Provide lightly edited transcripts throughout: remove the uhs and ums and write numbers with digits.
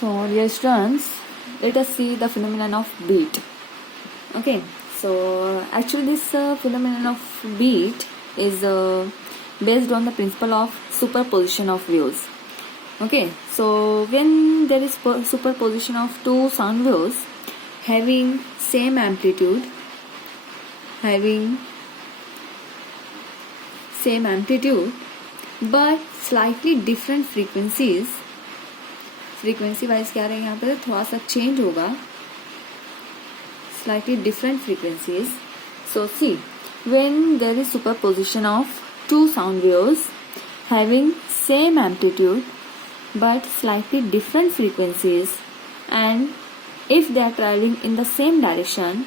So dear students, let us see the phenomenon of beat. Okay, so actually this phenomenon of beat is based on the principle of superposition of waves. Okay, so when there is superposition of two sound waves having same amplitude but slightly different frequencies, frequency wise क्या रहेगा यहाँ पे थोड़ा सा change होगा, slightly different frequencies. So see, when there is superposition of two sound waves having same amplitude but slightly different frequencies, and if they are traveling in the same direction,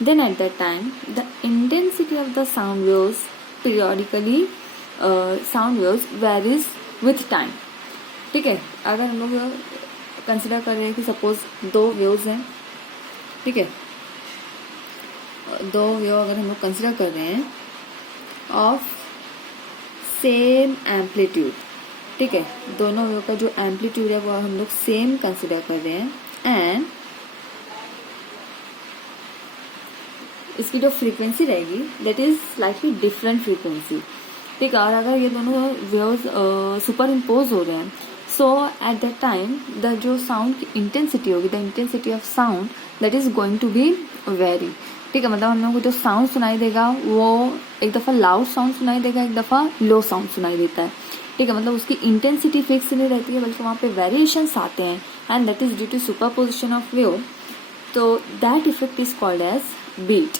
then at that time the intensity of the sound waves periodically varies with time. ठीक है, अगर हम लोग consider कर रहे हैं कि suppose दो वेव्स हैं, ठीक है, दो वेव अगर हम लोग कंसिडर कर रहे हैं ऑफ सेम एम्पलीट्यूड, ठीक है, दोनों वेव का जो एम्पलीट्यूड है वो हम लोग सेम कंसिडर कर रहे हैं, एंड इसकी जो फ्रीक्वेंसी रहेगी that is slightly different frequency. ठीक है, और अगर ये दोनों वेव्स सुपर इम्पोज हो रहे हैं, so at that time the जो साउंड की इंटेंसिटी होगी, the intensity of sound that is going to be very. ठीक है, मतलब हम लोगों को जो साउंड सुनाई देगा वो एक दफ़ा लाउड साउंड सुनाई देगा, एक दफ़ा लो साउंड सुनाई देता है. ठीक है, मतलब उसकी इंटेंसिटी फिक्स नहीं रहती है, बल्कि वहाँ पे वेरिएशंस आते हैं, and that is due to superposition of wave. तो that effect is called as beat.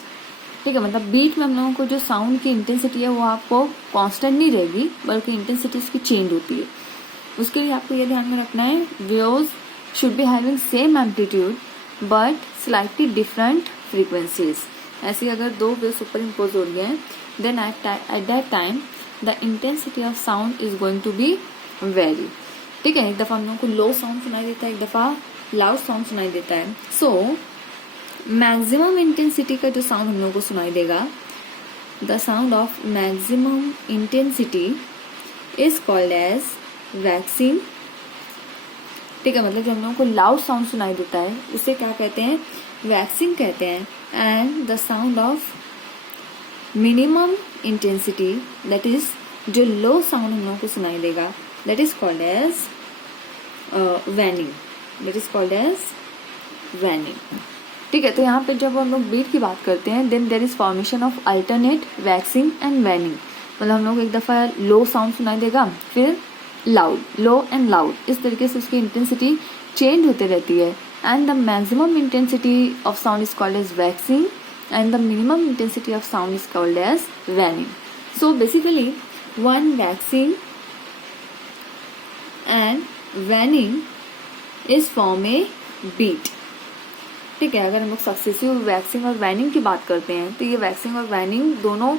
ठीक है, मतलब बीट में हम लोगों को जो साउंड की इंटेंसिटी है वो आपको कांस्टेंट नहीं रहेगी, बल्कि इंटेंसिटी उसकी चेंज होती है. उसके लिए आपको ये ध्यान में रखना है, waves should be having same amplitude but slightly different frequencies. ऐसे अगर दो वेव सुपर इम्पोज हो रही हैं, then at that time the intensity of sound is going to be very. ठीक है, एक दफ़ा हम लोगों को लो साउंड सुनाई देता है, एक दफ़ा लाउड साउंड सुनाई देता है. सो मैक्सिमम इंटेंसिटी का जो साउंड हम लोगों को सुनाई देगा, the sound of maximum intensity is called as waxing. ठीक है, मतलब जो हम लोगों को लाउड साउंड सुनाई देता है उसे क्या कहते हैं, वैक्सिंग कहते हैं. And the sound of minimum intensity that is जो लो साउंड हम लोगों को सुनाई देगा that is called as waning. ठीक है, तो यहाँ पे जब हम लोग बीट की बात करते हैं, then there is formation of alternate waxing and waning. मतलब हम लोग एक दफ़ा लो साउंड सुनाई देगा, फिर लाउड, लो एंड लाउड, इस तरीके से उसकी इंटेंसिटी चेंज होते रहती है. And the maximum intensity of sound is called as waxing and the minimum intensity of sound is called as waning. So basically one waxing and waning is form a beat. ठीक है, अगर हम लोग successive waxing और waning की बात करते हैं तो ये वैक्सिंग और वैनिंग दोनों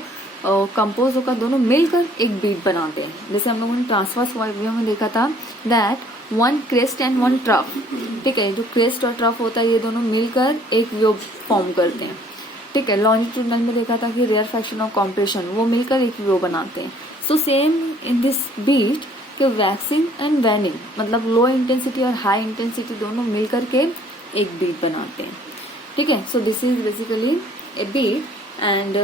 कंपोज होकर दोनों मिलकर एक बीट बनाते हैं. जैसे हम लोगों ने ट्रांसवर्स वेव में देखा था that one crest and one trough. ठीक है, जो क्रेस्ट और ट्रफ होता है ये दोनों मिलकर एक वेव फॉर्म करते हैं. ठीक है, लॉन्जिट्यूडनल में देखा था कि रेयर फ्रैक्शन और कॉम्प्रेशन वो मिलकर एक वेव बनाते हैं. So same in this beat कि वैक्सिंग एंड वैनिंग मतलब लो इंटेंसिटी और हाई इंटेंसिटी दोनों मिलकर के एक बीट बनाते हैं. ठीक है, so this is basically a beat and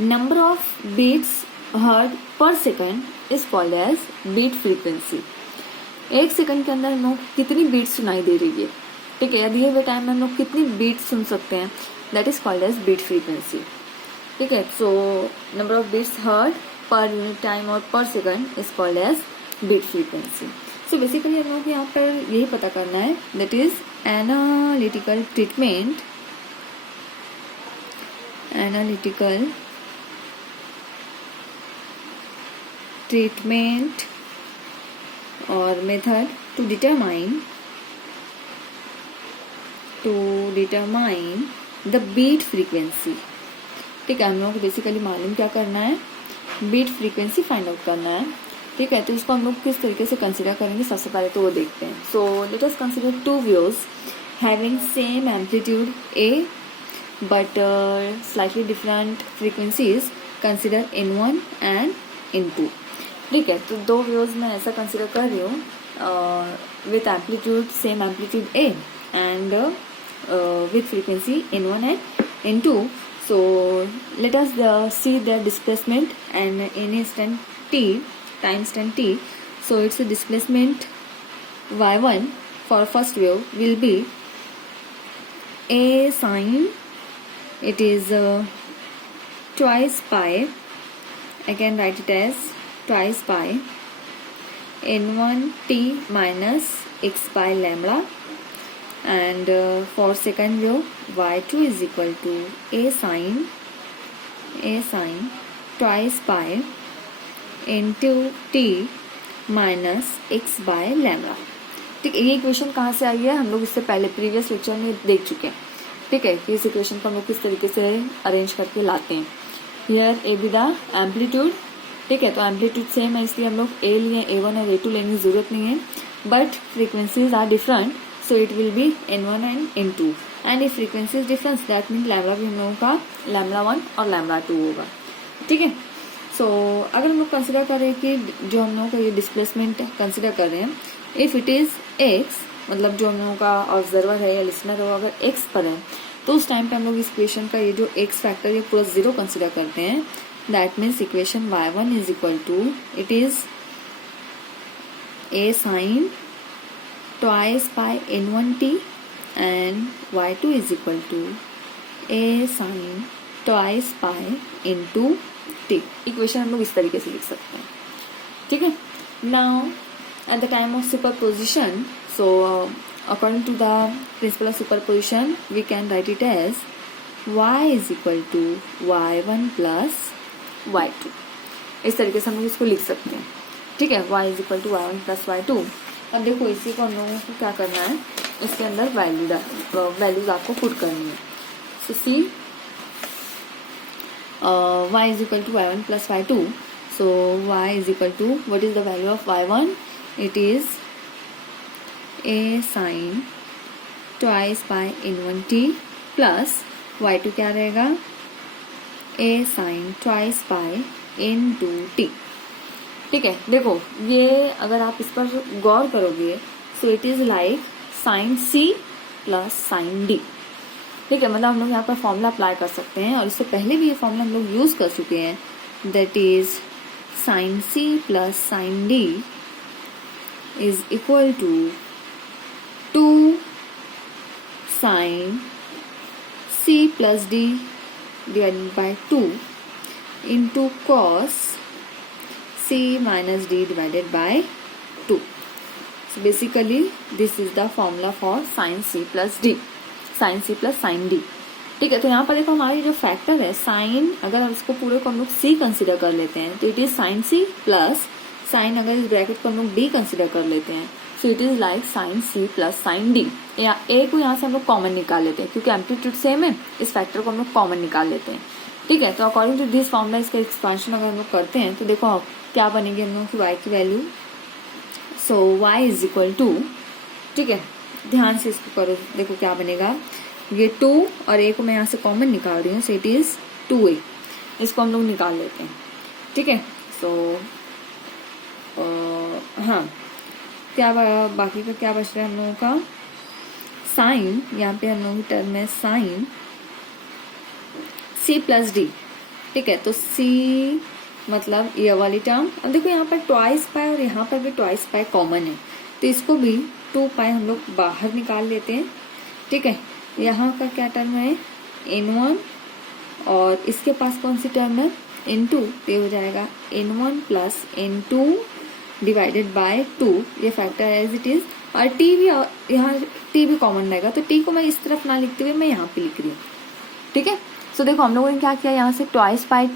number of beats heard per second is called as beat frequency. एक सेकंड के अंदर हम लोग कितनी बीट सुनाई दे रही है, ठीक है, या दिए हुए टाइम में हम लोग कितनी बीट सुन सकते हैं, that is called as beat frequency. ठीक है, so number of beats heard per unit time और per second is called as beat frequency. So basically हम लोग को यहाँ पर यही पता करना है, दैट इज एनालिटिकल ट्रीटमेंट और method to determine the beat frequency. ठीक है, हम लोगों को बेसिकली मालूम क्या करना है, बीट फ्रीक्वेंसी फाइंड आउट करना है. ठीक है, तो इसको हम लोग किस तरीके से कंसिडर करेंगे, सबसे पहले तो वो देखते हैं. So let us consider two waves having same amplitude A but slightly different frequencies. Consider N1 and N2. ठीक है, तो दो वेव्स मैं ऐसा कंसिडर कर रही हूँ with amplitude, same amplitude A, and with frequency N1 and N2. So let us see their displacement and in instant t, time instant t. So its displacement y1 for first wave will be a sine, it is twice pi, I can write it as twice pi n1 t minus x by lambda, and for second wave y2 is equal to a sine twice pi into t minus x by lambda. ठीक है, ये equation कहाँ से आई है, हम लोग इससे पहले प्रीवियस लेक्चर में देख चुके हैं। ठीक है, कि इस इक्वेशन को हम लोग किस तरीके से अरेंज करके लाते हैं। Here A be the amplitude. ठीक है, तो एम्पलीट्यूड सेम है इसलिए हम लोग ए लिए, A1 और A2 लेने की जरूरत नहीं है, but frequencies are different, so it will be N1 and N2, and if frequency is difference that mean lambda भी हम लोगों का λ1 और λ2 होगा। ठीक है, सो अगर हम लोग कंसिडर करें कि जो हम लोगों का ये डिस्प्लेसमेंट कंसिडर कर रहे हैं, इफ इट इज एक्स, मतलब जो हम लोगों का ऑब्जर्वर है या लिसनर हो अगर एक्स पर है, तो उस टाइम पे हम लोग इस इक्वेशन का ये जो एक्स फैक्टर ये पूरा 0 कंसिडर करते हैं। That means equation y1 is equal to, it is a sine twice pi n1t and y2 is equal to a sine twice pi into t। Equation हम लोग इस तरीके से लिख सकते हैं। ठीक है, now at the time of superposition, so according to the principle of superposition we can write it as y is equal to y1 plus y2। इस तरीके से हम लोग इसको लिख सकते हैं। ठीक है, y is equal to y1 plus y2। अब देखो इसी को हम लोगों को क्या करना है, इसके अंदर वैल्यूज आपको पुट करनी है। सो सी y is equal to y1 plus y2. So y is equal to, what is the value of y1? It is a sine twice pi n1t plus y2 क्या रहेगा, a sine twice pi n2t। ठीक है, देखो ये अगर आप इस पर गौर करोगे, so it is like sin c plus sin d। ठीक है, मतलब हम लोग यहाँ पर फॉर्मूला अप्लाई कर सकते हैं, और इससे पहले भी ये फॉर्मूला हम लोग यूज कर चुके हैं। That is sine C plus sine D is equal to 2 sine C plus D divided by 2 into cos C minus D divided by 2। So basically this is the formula for sine C plus D, sine C plus sine D. ठीक है, तो यहाँ पर देखो हमारी जो factor है sign, अगर हम इसको पूरे को हम लोग सी कंसिडर कर लेते हैं तो it is sine C plus sine, अगर इस ब्रैकेट को हम लोग डी कंसिडर कर लेते हैं, so it is like sine C plus sine D. या ए को यहाँ से हम लोग कॉमन निकाल लेते हैं, क्योंकि एम्पलीट्यूड सेम है, इस फैक्टर को हम लोग कॉमन निकाल लेते हैं। ठीक है, तो अकॉर्डिंग टू दिस फॉर्मूला इसका एक्सपांशन अगर हम लोग करते हैं तो देखो क्या बनेगी हम लोग की y की value. So y is equal to, ठीक है ध्यान से इसको करो, देखो क्या बनेगा, ये 2 और a को मैं यहाँ से कॉमन निकाल रही हूँ, सो इट इज 2a। इसको हम लोग निकाल लेते हैं। ठीक है, सो हाँ क्या बाकी का क्या बच रहा है हम लोगों का, साइन, यहाँ पे हम लोगों की टर्म है साइन c प्लस डी। ठीक है, तो c मतलब ये वाली टर्म, अब देखो यहाँ पर ट्वाइस पाई और यहाँ पर भी ट्वाइस पाई कॉमन है, तो इसको भी 2 पाई हम लोग बाहर निकाल लेते हैं। ठीक है, यहाँ का क्या टर्म है n1, और इसके पास कौन सी टर्म है n2, तो ये हो जाएगा n1 plus n2 divided by 2, ये फैक्टर एज इट इज, और t भी यहाँ t भी कॉमन रहेगा, तो t को मैं इस तरफ ना लिखते हुए मैं यहाँ पे लिख रही हूँ। ठीक है, सो देखो हम लोगों ने क्या किया, यहाँ से ट्वाइस पाई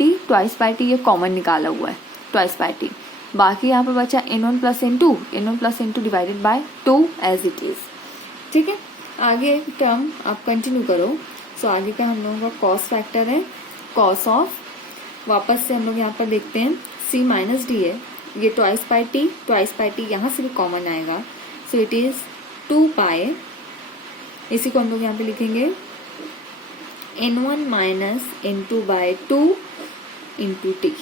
टी ये कॉमन निकाला हुआ है, ट्वाइस पाई टी, बाकी यहाँ पर बचा n1 plus n2 divided by 2 as it is. ठीक है, आगे टर्म आप कंटिन्यू करो। सो आगे का हम लोगों का कॉस फैक्टर है, कॉस ऑफ, वापस से हम लोग यहाँ पर देखते हैं c माइनस डी है, ये ट्वाइस पाई टी यहाँ से भी कॉमन आएगा, सो इट इज 2 पाई, इसी को हम लोग यहाँ पे लिखेंगे n1 minus n2 by 2 into t.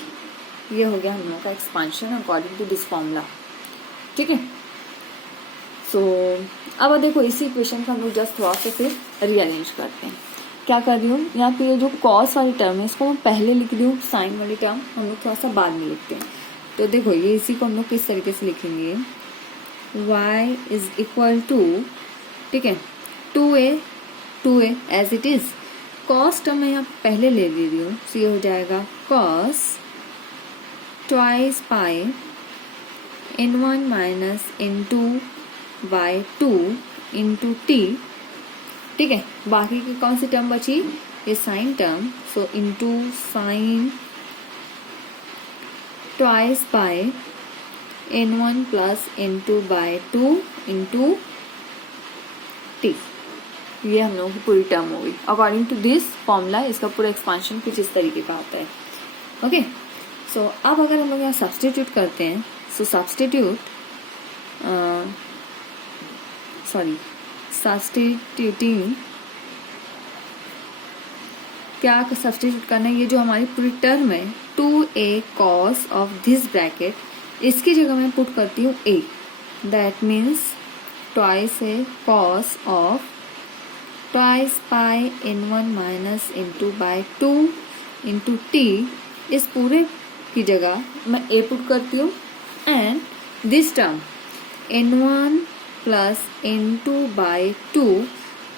ये हो गया हम लोग का expansion according to this formula. ठीक है, सो अब देखो इसी इक्वेशन को हम लोग जस्ट थोड़ा सा फिर रीअरेंज करते हैं। क्या कर रही हूँ, यहाँ पे ये जो कॉस वाली टर्म है इसको मैं पहले लिख रही हूँ, साइन वाली टर्म हम लोग थोड़ा सा बाद में लिखते हैं। तो देखो ये इसी को हम लोग किस तरीके से लिखेंगे, y इज इक्वल टू, ठीक है, 2a as it is. Cos term मैं यहाँ पहले ले रही हूँ, सो ये हो जाएगा cos twice pi n1 minus n2 by 2 into t, ठीक है। बाकी की कौन सी टर्म बची, ये sine term, so into sine twice by n1 plus n2 by 2 into t. ये हम लोगों की पूरी टर्म हो गई। अकॉर्डिंग टू दिस फॉर्मूला इसका पूरा एक्सपांशन कुछ इस तरीके का आता है। ओके, सो अब अगर हम लोग यहाँ सब्सटीट्यूट करते हैं, सो सब्सटीट्यूटिंग क्या सब्सटीट्यूट करना है, ये जो हमारी पूरी टर्म है 2a cos of this bracket, इसकी जगह मैं पुट करती हूँ a, that means twice a cos of twice pi n1 minus n2 by 2 into T. इस पूरे की जगह मैं a पुट करती हूँ and this term n1 plus n2 by 2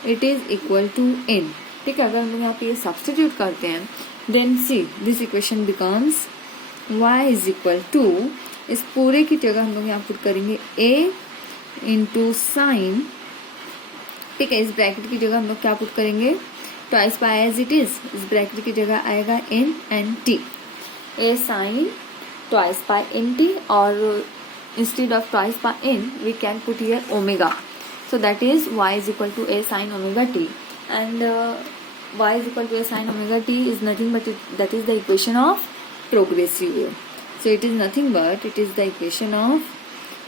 it is equal to n, ठीक है। अगर हम लोग यहाँ पे ये सब्सटीट्यूट करते हैं, then see this equation becomes y is equal to, इस पूरे की जगह हम लोग यहाँ पुट करेंगे a इंटू साइन, ठीक है। इस ब्रैकेट की जगह हम लोग क्या पुट करेंगे, twice by as it is, इस ब्रैकेट की जगह आएगा n and t, a sine twice by n t, और instead of twice by n we can put here omega, so that is y is equal to a sin omega t, and y is equal to a sin omega t is nothing but that is the equation of progressive wave. So it is nothing but it is the equation of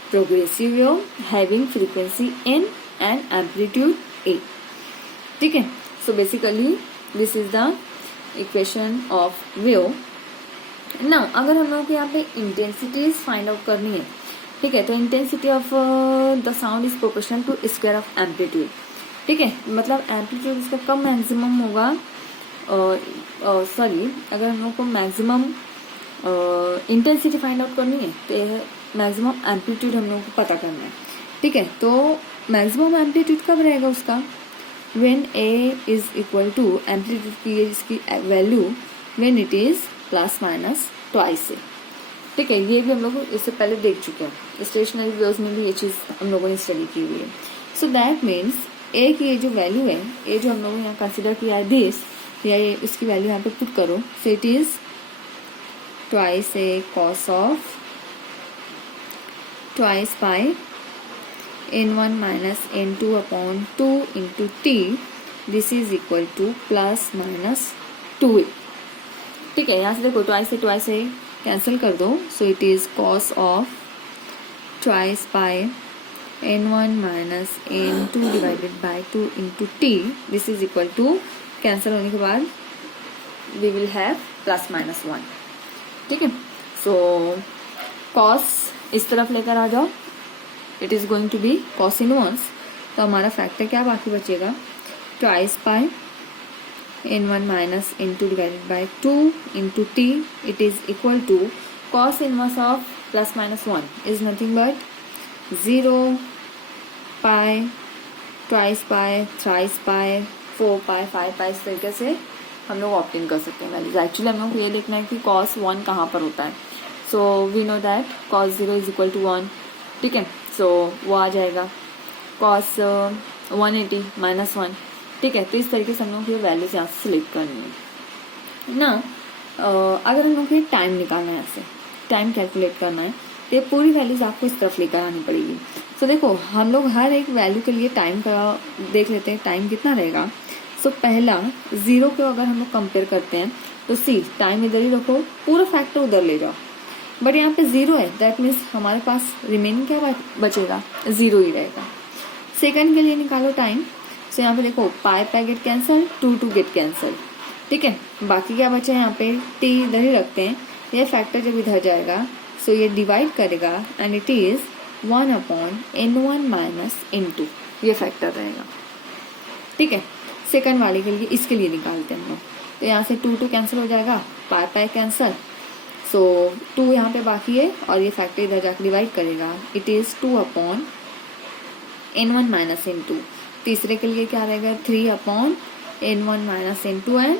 progressive wave having frequency n and amplitude a, ठीक है। So basically this is the equation of wave. Now अगर हम लोग को यहाँ पे intensities find out करनी है, ठीक है, तो intensity of the sound is proportional to square of amplitude, ठीक है। मतलब एम्पलीट्यूड इसका कम मैक्सिमम होगा, अगर हम लोग को मैक्सिमम इंटेंसिटी फाइंड आउट करनी है तो मैक्सिमम एम्पलीट्यूड हम लोग को पता करना है, ठीक है। तो मैक्सिमम एम्पलीट्यूड कब रहेगा उसका, when A is equal to amplitude की इसकी value when it is plus minus twice A, ठीक है। ये भी हम लोग इससे पहले देख चुके हैं, स्टेशनरी वेव्स में भी ये चीज़ हम लोगों ने स्टडी की हुई है। सो दैट मीन्स ए की ये जो वैल्यू है, ये जो हम लोगों ने यहाँ कंसिडर किया है दिस, या ये इसकी वैल्यू यहाँ पे पुट करो, सो it is twice A cos of twice pi n1 minus n2 upon 2 into T, this is equal two plus minus 2a, ठीक है। यहाँ से देखो ट्वाइस से कैंसिल कर दो, so it is cos of twice pi n1 minus n2 divided by 2 into T, this is equal to, cancel होने के बाद we will have plus minus 1, ठीक है। सो कॉस इस तरफ लेकर आ जाओ, it is going to be cos inverse, तो हमारा फैक्टर क्या बाकी बचेगा, twice pi n1 minus n2 divided by 2 into t, it is equal to cos inverse of plus minus 1 is nothing but 0 pi twice pi thrice pi 4 pi 5 pi, इस तरीके से हम लोग ऑप्टेन कर सकते हैं वैल्यूज। एक्चुअली हम लोग को ये देखना है कि cos 1 कहाँ पर होता है, so we know that cos 0 is equal to 1, ठीक है। सो वो आ जाएगा cos 180 माइनस 1, ठीक है। तो इस तरीके से हम लोग ये वैल्यूज यहाँ से सिलेक्ट करनी है ना। अगर हम लोग को टाइम निकालना है, ऐसे टाइम कैलकुलेट करना है, तो ये पूरी वैल्यूज आपको इस तरफ लेकर आनी पड़ेगी। सो देखो हम लोग हर एक वैल्यू के लिए टाइम का देख लेते हैं, टाइम कितना रहेगा। सो पहला 0 को अगर हम लोग कंपेयर करते हैं तो सी टाइम इधर ही रखो, पूरा फैक्टर उधर ले जाओ, बट यहाँ पे 0 है, दैट मीन्स हमारे पास रिमेनिंग क्या बचेगा, 0 ही रहेगा। सेकंड के लिए निकालो टाइम, सो यहाँ पे देखो पाई गेट कैंसल, 2 गेट कैंसल, ठीक है। बाकी क्या बचा है यहाँ पे, t इधर ही रखते हैं, ये फैक्टर जब इधर जाएगा सो ये डिवाइड करेगा and it is 1/n1 minus n2, ये फैक्टर रहेगा। ठीक है, सेकंड वाले के लिए इसके लिए निकालते हैं हम लोग। तो यहाँ से 2 कैंसिल हो जाएगा, पाई कैंसिल, सो 2 यहाँ पे बाकी है और ये फैक्टर इधर जाकर डिवाइड करेगा। It is 2/n1 minus n2। तीसरे के लिए क्या रहेगा, 3/n1 minus n2 and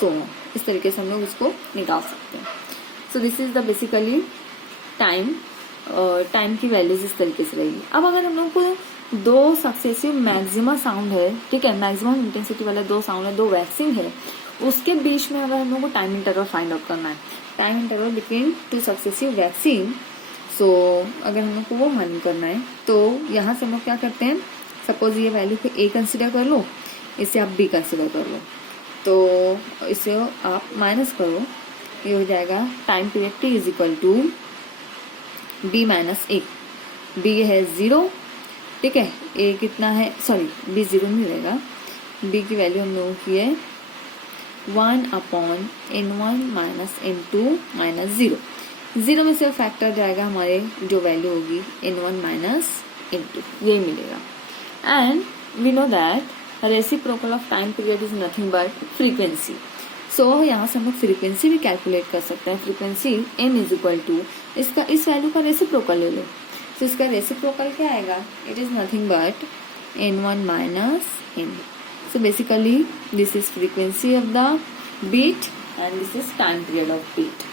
so on. इस तरीके से हम लोग इसको निकाल सकते हैं। सो this is the basically time की वैल्यूज इस तरीके से रहेगी। अब अगर हम लोग को 2 सक्सेसिव मैक्सिमा साउंड है, ठीक है, मैक्सिमम इंटेंसिटी वाले 2 साउंड है, 2 वैक्सिंग है, उसके बीच में अगर हम लोग को टाइम इंटरवल फाइंड आउट करना है, time interval between 2 successive waxing, so अगर हम लोग को वो मालूम करना है तो यहाँ से हम लोग क्या करते हैं, सपोज ये वैल्यू को A कंसिडर कर लो, इसे आप B कंसिडर कर लो, तो इसे आप माइनस करो, ये हो जाएगा time period T is equal to B minus A। B है 0, ठीक है, A कितना है, सॉरी B 0 नहीं रहेगा, B की वैल्यू हम लोगों की है 1/n1 माइनस n2 माइनस 0। 0 में से फैक्टर जाएगा हमारे, जो वैल्यू होगी n1 माइनस n2, यही मिलेगा। And we know that reciprocal of time period is nothing but frequency. So यहाँ से हम लोग फ्रीक्वेंसी भी कैलकुलेट कर सकते हैं। Frequency m is equal to इसका, इस वैल्यू का रेसिप्रोकल ले लो, तो इसका रेसिप्रोकल क्या आएगा, it is nothing but n1 minus n। So basically this is frequency of the beat and this is time period of beat।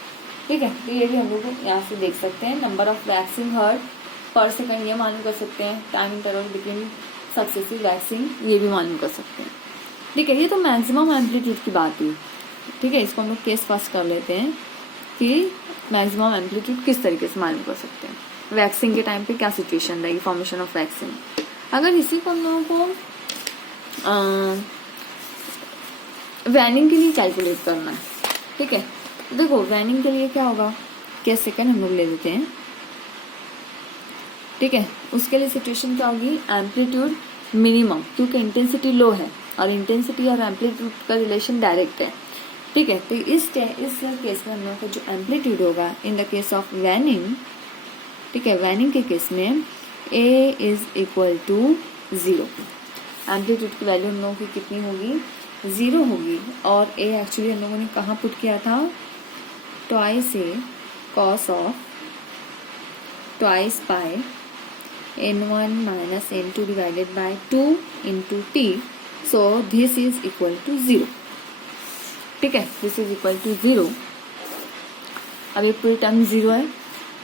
ठीक है, तो ये भी हम लोग यहाँ से देख सकते हैं। नंबर ऑफ वैक्सिंग हर्ट पर सेकंड ये मालूम कर सकते हैं। Time interval between successive waxing ये भी मालूम कर सकते हैं। ठीक है, ये तो मैक्सिमम एम्पलीट्यूड की बात हुई। ठीक है, इसको हम लोग केस फर्स्ट कर लेते हैं कि मैक्सिमम एम्पलीट्यूड किस तरीके से मालूम कर सकते हैं। वैक्सिंग के टाइम पे क्या सिचुएशन रहेगी, फॉर्मेशन ऑफ वैक्सिंग। अगर इसी को हम लोगों को वैनिंग के लिए कैलकुलेट करना है, ठीक है, तो देखो वैनिंग के लिए क्या होगा, केस सेकंड हम लोग ले लेते हैं। ठीक है, उसके लिए सिचुएशन क्या होगी, एम्पलीट्यूड मिनिमम, क्योंकि इंटेंसिटी लो है और इंटेंसिटी और एम्पलीट्यूड का रिलेशन डायरेक्ट है। ठीक है, तो इस केस में हम लोग का जो एम्पलीट्यूड होगा in the case of waning, ठीक है, वैनिंग के केस में A is equal to 0। Amplitude की वैल्यू हम लोगों की कितनी होगी, 0 होगी, और A एक्चुअली हम लोगों ने कहाँ पुट किया था, twice A cos of twice pi n1 minus n2 divided by 2 into T। So this is equal to 0। ठीक है, दिस इज इक्वल टू 0। अब ये पूरी टर्म 0 है।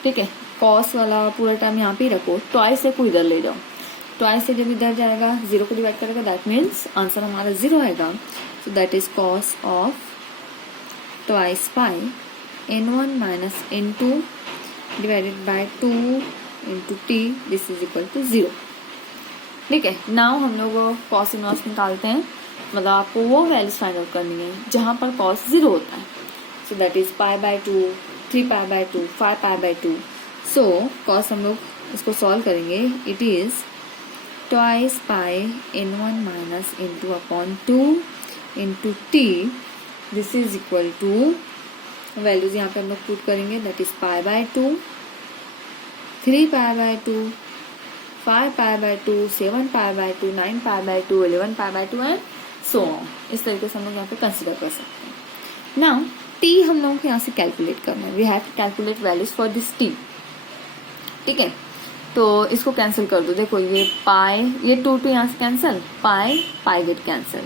ठीक है, कॉस वाला पूरा टर्म यहाँ पे रखो, ट्वाइस से को इधर ले जाओ, ट्वाइस से जब इधर जाएगा 0 को डिवाइड करेगा, दैट मीन्स आंसर हमारा 0 आएगा। So that is cos of twice pi n1 minus n2 divided by 2 into T, this is equal to 0। ठीक है, नाउ हम लोग कॉस इनवर्स निकालते हैं, मतलब आपको वो वैल्यूज फाइंड आउट करनी है जहाँ पर कॉस 0 होता है। So that is pi by 2, 3 pi by 2, 5 pi by 2। So cos हम लोग इसको सॉल्व करेंगे, it is twice pi n1 minus n2 upon 2 into T, this is equal to, values यहाँ पे हम लोग पुट करेंगे, that is pi by 2, 3 pi by 2, 5 pi by 2, 7 pi by 2, 9 pi by 2, 11 pi by 2 and so on. इस तरीके से हम लोग यहाँ पे कंसिडर कर सकते हैं। नाउ T हम लोगों को यहाँ से कैलकुलेट करना है, we have to calculate values for this T। ठीक है, तो इसको कैंसिल कर दो, देखो ये पाई, ये 2 यहाँ से कैंसिल, पाई गेट कैंसिल।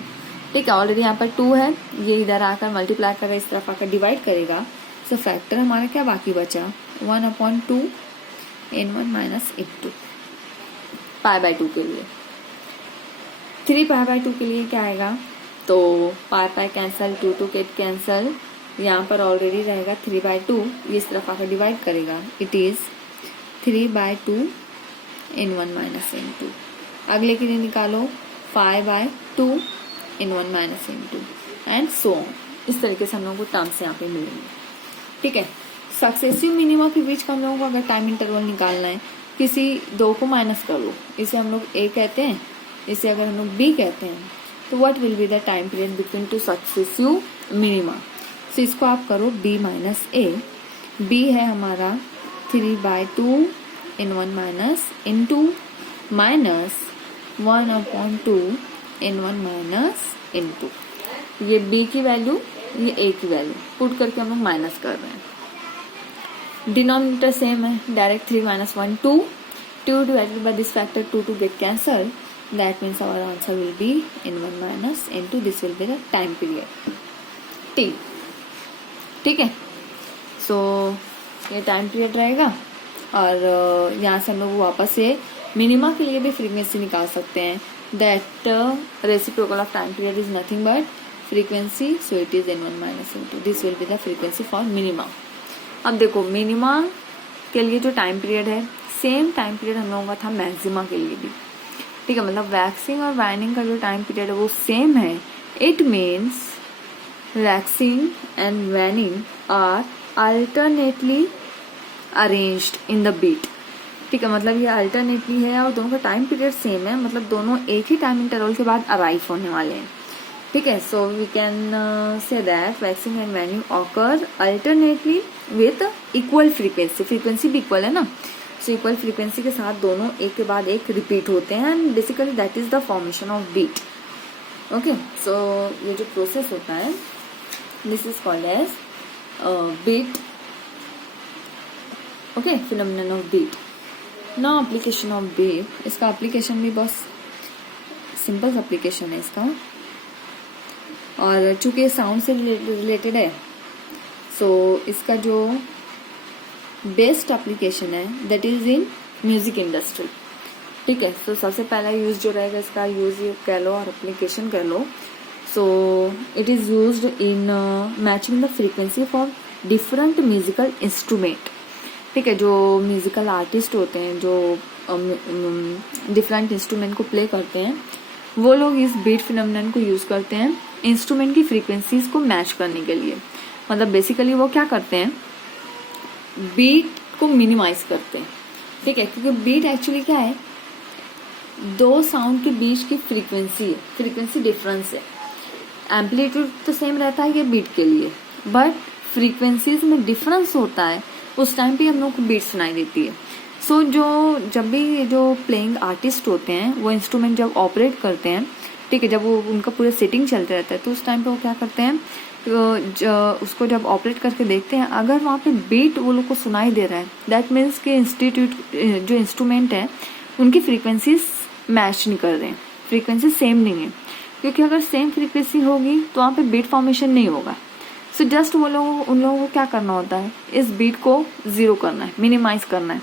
ठीक है, ऑलरेडी यहाँ पर 2 है, ये इधर आकर मल्टीप्लाई करेगा, इस तरफ आकर डिवाइड करेगा। सो फैक्टर हमारा क्या बाकी बचा, 1/2 n1 minus n2 pi by 2 के लिए। 3 पाई बाय 2 के लिए क्या आएगा, तो पाई कैंसिल, 2 गेट कैंसिल, यहाँ पर ऑलरेडी रहेगा 3/2, ये इस तरफ आकर डिवाइड करेगा, it is 3/2 n1 minus n2। अगले के लिए निकालो 5/2 n1 minus n2 and so on. इस तरीके से हम लोगों को टर्म्स यहाँ पे मिलेंगे। ठीक है, सक्सेसिव मिनिमा के बीच का हम लोगों को अगर टाइम इंटरवल निकालना है, किसी 2 को माइनस कर लो, इसे हम लोग A कहते हैं, इसे अगर हम लोग B कहते हैं, तो what will be the time period between 2 successive minima. So इसको आप करो B माइनस A। B है हमारा 3/2 n1 minus n2 minus 1/2 n1 minus n2। ये b की वैल्यू, ये a की वैल्यू पुट करके हम लोग माइनस कर रहे हैं। डिनोमिनेटर सेम है, direct 3 minus 1 2 divided by this factor 2 get cancelled. That means our answer will be n1 minus n2. This will be the time period t। ठीक है, सो ये टाइम पीरियड रहेगा। और यहाँ से हम लोग वापस से मिनिमा के लिए भी फ्रीक्वेंसी निकाल सकते हैं। That reciprocal of time period is nothing but frequency, so it is n1 minus n2। This will be the frequency for minima. अब देखो मिनिमा के लिए जो टाइम पीरियड है, सेम टाइम पीरियड हम लोगों का था मैक्सिमा के लिए भी। ठीक है, मतलब वैक्सिंग और वाइनिंग का जो टाइम पीरियड है वो सेम है। It means waxing and waning are alternately arranged in the beat. ठीक है, मतलब ये अल्टरनेटली है और दोनों का टाइम पीरियड सेम है, मतलब दोनों एक ही टाइम इंटरवल के बाद अराइव होने वाले हैं। ठीक है, so we can say that waxing and waning occur alternately with equal frequency. Frequency भी इक्वल है ना, सो इक्वल फ्रीक्वेंसी के साथ दोनों एक के बाद एक रिपीट होते हैं and basically that is the formation of beat. Okay, so ये जो प्रोसेस होता है this is called as beat. Okay, phenomenon of beat. Now application of beat, इसका एप्लीकेशन भी बस सिंपल एप्लीकेशन है इसका, और चूंकि साउंड से रिलेटेड है सो इसका जो बेस्ट एप्लीकेशन है that is in music industry. ठीक है, सो सबसे पहला यूज जो रहेगा इसका, यूज कह लो और एप्लीकेशन कह लो। So it is used in matching the frequency for different musical instrument. ठीक है, जो म्यूजिकल आर्टिस्ट होते हैं जो डिफरेंट इंस्ट्रूमेंट को प्ले करते हैं वो लोग इस बीट फिनोमेनन को यूज करते हैं इंस्ट्रूमेंट की फ्रीक्वेंसीज को मैच करने के लिए। मतलब बेसिकली वो क्या करते हैं, बीट को मिनिमाइज करते हैं। ठीक है, क्योंकि बीट एक्चुअली क्या है, दो साउंड के बीच की फ्रीक्वेंसी है, फ्रीक्वेंसी डिफरेंस है। एम्पलीट्यूड तो सेम रहता है ये बीट के लिए, बट फ्रीक्वेंसीज में डिफरेंस होता है, उस टाइम पे हम लोग को बीट सुनाई देती है। सो जब भी जो प्लेइंग आर्टिस्ट होते हैं वो इंस्ट्रूमेंट जब ऑपरेट करते हैं, ठीक है, जब वो उनका पूरा सेटिंग चलते रहता है तो उस टाइम पे वो क्या करते हैं, उसको जब ऑपरेट करके देखते हैं, अगर वहाँ पे बीट वो लोग को सुनाई दे रहा है दैट मीन्स कि जो इंस्ट्रूमेंट है उनकी फ्रीक्वेंसीज मैच नहीं कर रहे हैं, फ्रीक्वेंसी सेम नहीं है। क्योंकि अगर सेम फ्रीक्वेंसी होगी तो वहाँ पे बीट फॉर्मेशन नहीं होगा। सो जस्ट उन लोगों को क्या करना होता है, इस बीट को जीरो करना है, मिनिमाइज करना है।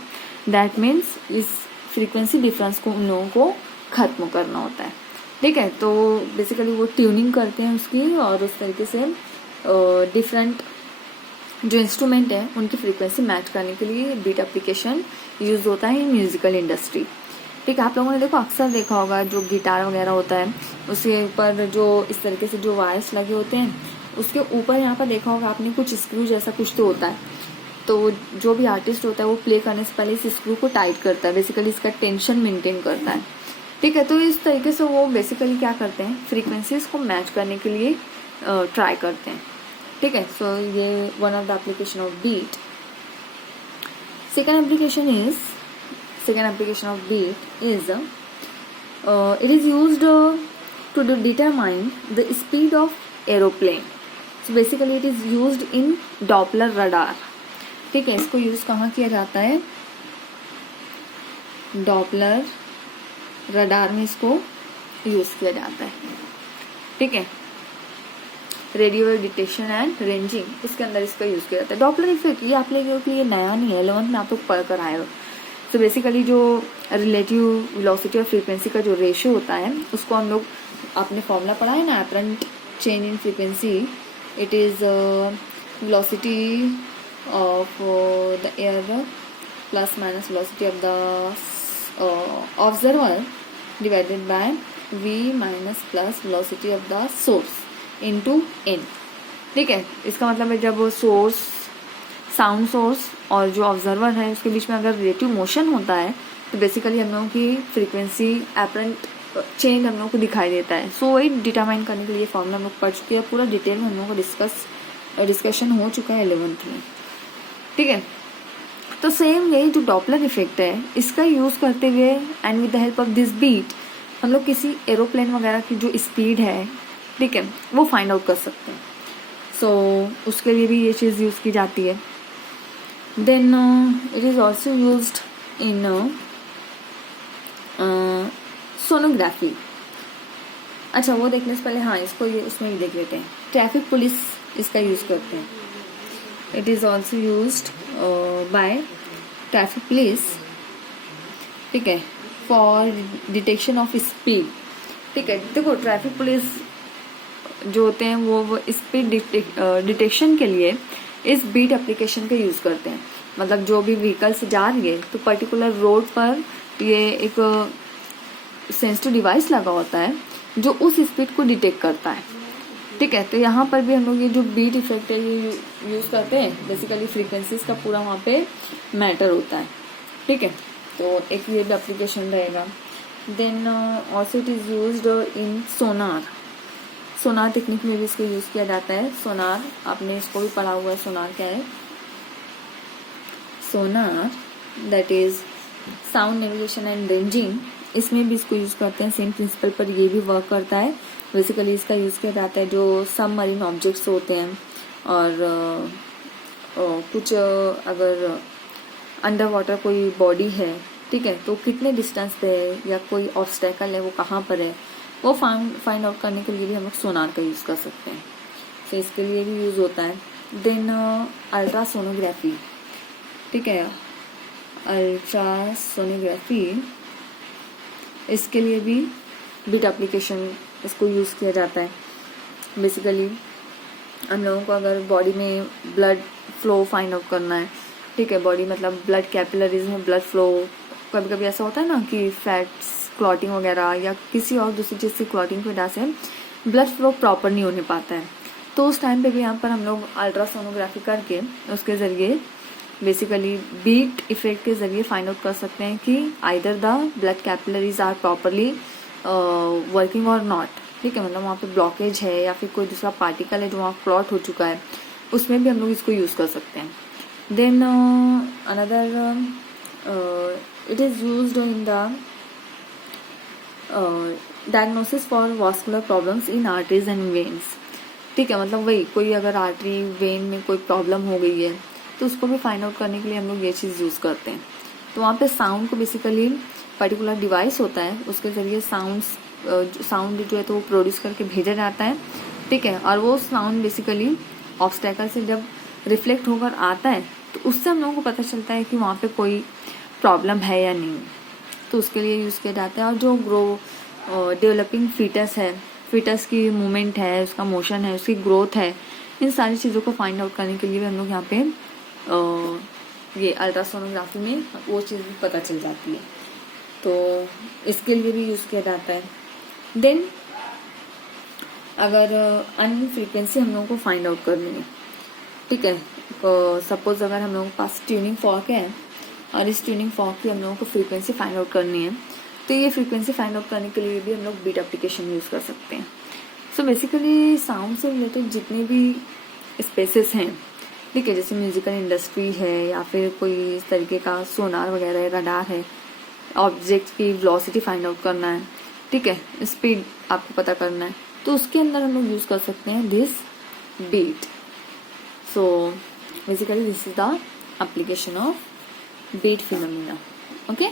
दैट मीन्स इस फ्रीक्वेंसी डिफरेंस को उन लोगों को खत्म करना होता है। ठीक है, तो बेसिकली वो ट्यूनिंग करते हैं उसकी, और उस तरीके से डिफरेंट जो इंस्ट्रूमेंट है उनकी फ्रीक्वेंसी मैच करने के लिए बीट एप्लीकेशन यूज होता है इन म्यूजिकल इंडस्ट्री। ठीक है, आप लोगों ने देखो अक्सर देखा होगा जो गिटार वगैरह होता है उसके ऊपर जो इस तरीके से जो वायर्स लगे होते हैं, उसके ऊपर यहाँ पर देखा होगा आपने कुछ स्क्रू जैसा कुछ तो होता है। तो जो भी आर्टिस्ट होता है वो प्ले करने से पहले इस स्क्रू को टाइट करता है, बेसिकली इसका टेंशन मेंटेन करता है। ठीक है, तो इस तरीके से वो बेसिकली क्या करते हैं, फ्रीक्वेंसीज को मैच करने के लिए ट्राई करते हैं। ठीक है, सो ये one of the application of beat. Second application of beat is it is used to determine the speed of aeroplane. So basically it is used in Doppler radar. ठीक है, इसको यूज कहाँ किया जाता है, डॉपलर रडार में इसको use किया जाता है। ठीक है, रेडियो डिटेक्शन एंड रेंजिंग, इसके अंदर इसका यूज किया जाता है। डॉपलर इफेक्ट ये आप लोगों के लिए नया नहीं है, 11th में आप लोग पढ़ कर आए हो। तो बेसिकली जो रिलेटिव वेलोसिटी और फ्रीक्वेंसी का जो रेशियो होता है उसको हम लोग आपने फॉर्मूला पढ़ा है ना, apparent change in frequency, it is velocity of the air plus minus velocity of the observer divided by v minus plus velocity of the source into n। ठीक है, इसका मतलब है जब सोर्स, साउंड सोर्स और जो ऑब्जर्वर है उसके बीच में अगर रिलेटिव मोशन होता है तो बेसिकली हम लोगों की फ्रीक्वेंसी अपरेंट चेंज हम लोगों को दिखाई देता है। सो वही डिटरमाइन करने के लिए फॉर्मूला हम लोग पढ़ चुके हैं, पूरा डिटेल में हम लोगों को डिस्कशन हो चुका है 11th में। ठीक है, तो सेम यही जो डॉपलर इफेक्ट है इसका यूज़ करते हुए and with the help of this beat हम लोग किसी एरोप्लेन वगैरह की जो स्पीड है, ठीक है, वो फाइंड आउट कर सकते हैं. सो उसके लिए भी ये चीज़ यूज़ की जाती है. Then it is also used in sonography. अच्छा, वो देखने से पहले हाँ इसको ये उसमें भी देख लेते हैं. ट्रैफिक पुलिस इसका यूज़ करते हैं. It is also used by traffic police, ठीक है, फॉर डिटेक्शन ऑफ स्पीड. ठीक है, देखो ट्रैफिक पुलिस जो होते हैं वो स्पीड डिटेक्शन के लिए इस बीट एप्लीकेशन का यूज़ करते हैं. मतलब जो भी व्हीकल से जा रही है तो पर्टिकुलर रोड पर ये एक सेंसिटिव डिवाइस लगा होता है जो उस स्पीड को डिटेक्ट करता है. ठीक है, तो यहाँ पर भी हम लोग ये जो बीट इफेक्ट है ये यूज़ करते हैं. बेसिकली फ्रीक्वेंसीज का पूरा वहाँ पे मैटर होता है. ठीक है, तो एक ये भी एप्लीकेशन रहेगा. Then also it is used in sonar. Sonar technique में भी इसको यूज़ किया जाता है. सोनार आपने इसको भी पढ़ा हुआ है. सोनार क्या है? Sonar that is sound navigation and ranging. इसमें भी इसको यूज़ करते हैं. सेम प्रिंसिपल पर ये भी वर्क करता है. बेसिकली इसका यूज़ किया जाता है जो सबमरीन ऑब्जेक्ट्स होते हैं और कुछ अगर अंडर वाटर कोई बॉडी है, ठीक है, तो कितने डिस्टेंस पे है या कोई ऑब्स्टेकल है वो कहाँ पर है वो फाइंड आउट करने के लिए भी हम लोग सोनार का यूज़ कर सकते हैं. तो इसके लिए भी यूज़ होता है. Then ultrasonography. ठीक है, अल्ट्रासोनोग्राफी इसके लिए भी बीट एप्लीकेशन इसको यूज़ किया जाता है. बेसिकली हम लोगों को अगर बॉडी में ब्लड फ्लो फाइंड आउट करना है, ठीक है, बॉडी मतलब ब्लड कैपिलरीज में ब्लड फ्लो, कभी कभी ऐसा होता है ना कि फैट्स क्लॉटिंग वगैरह या किसी और दूसरी चीज़ की क्लॉटिंग की वजह से ब्लड फ्लो प्रॉपर नहीं होने पाता है. तो उस टाइम पे भी यहाँ पर हम लोग अल्ट्रासोनोग्राफी करके उसके ज़रिए बेसिकली बीट इफेक्ट के ज़रिए फाइंड आउट कर सकते हैं कि either the blood capillaries are properly working और नॉट. ठीक है, मतलब वहाँ पे ब्लॉकेज है या फिर कोई दूसरा पार्टिकल है जो वहाँ क्लॉट हो चुका है, उसमें भी हम लोग इसको यूज़ कर सकते हैं. Then another it is used in the diagnosis for vascular problems in arteries and veins. ठीक है, मतलब वही कोई अगर आर्टरी वेन में कोई प्रॉब्लम हो गई है तो उसको भी फाइंड आउट करने के लिए हम लोग ये चीज़ यूज़ करते हैं. तो वहाँ पे साउंड को बेसिकली पर्टिकुलर डिवाइस होता है, उसके ज़रिए साउंड जो है तो वो प्रोड्यूस करके भेजा जाता है. ठीक है, और वो साउंड बेसिकली ऑब्स्टेकल से जब रिफ्लेक्ट होकर आता है तो उससे हम लोगों को पता चलता है कि वहाँ पे कोई प्रॉब्लम है या नहीं. तो उसके लिए यूज़ किया जाता है. और जो डेवलपिंग फीटस है, फीटस की मूवमेंट है, उसका मोशन है, उसकी ग्रोथ है, इन सारी चीज़ों को फाइंड आउट करने के लिए भी हम लोग यहाँ पे ये अल्ट्रासोनोग्राफी में वो चीज़ भी पता चल जाती है. तो इसके लिए भी यूज़ किया जाता है. देन अगर अन्य फ्रीक्वेंसी हम लोगों को फाइंड आउट करनी है, ठीक है, सपोज अगर हम लोगों के पास ट्यूनिंग फॉर्क है और इस ट्यूनिंग फॉर्क की हम लोगों को फ्रीक्वेंसी फाइंड आउट करनी है, तो ये फ्रीक्वेंसी फाइंड आउट करने के लिए भी हम लोग बीट एप्लीकेशन यूज़ कर सकते हैं. सो बेसिकली साउंड से रिलेटेड जितने भी स्पेसेस हैं, ठीक है, जैसे म्यूजिकल इंडस्ट्री है या फिर कोई इस तरीके का सोनार वगैरह है, रडार है, ऑब्जेक्ट की वेलोसिटी फाइंड आउट करना है, ठीक है, स्पीड आपको पता करना है, तो उसके अंदर हम लोग यूज़ कर सकते हैं this beat. So basically this is the application of beat phenomena. Okay.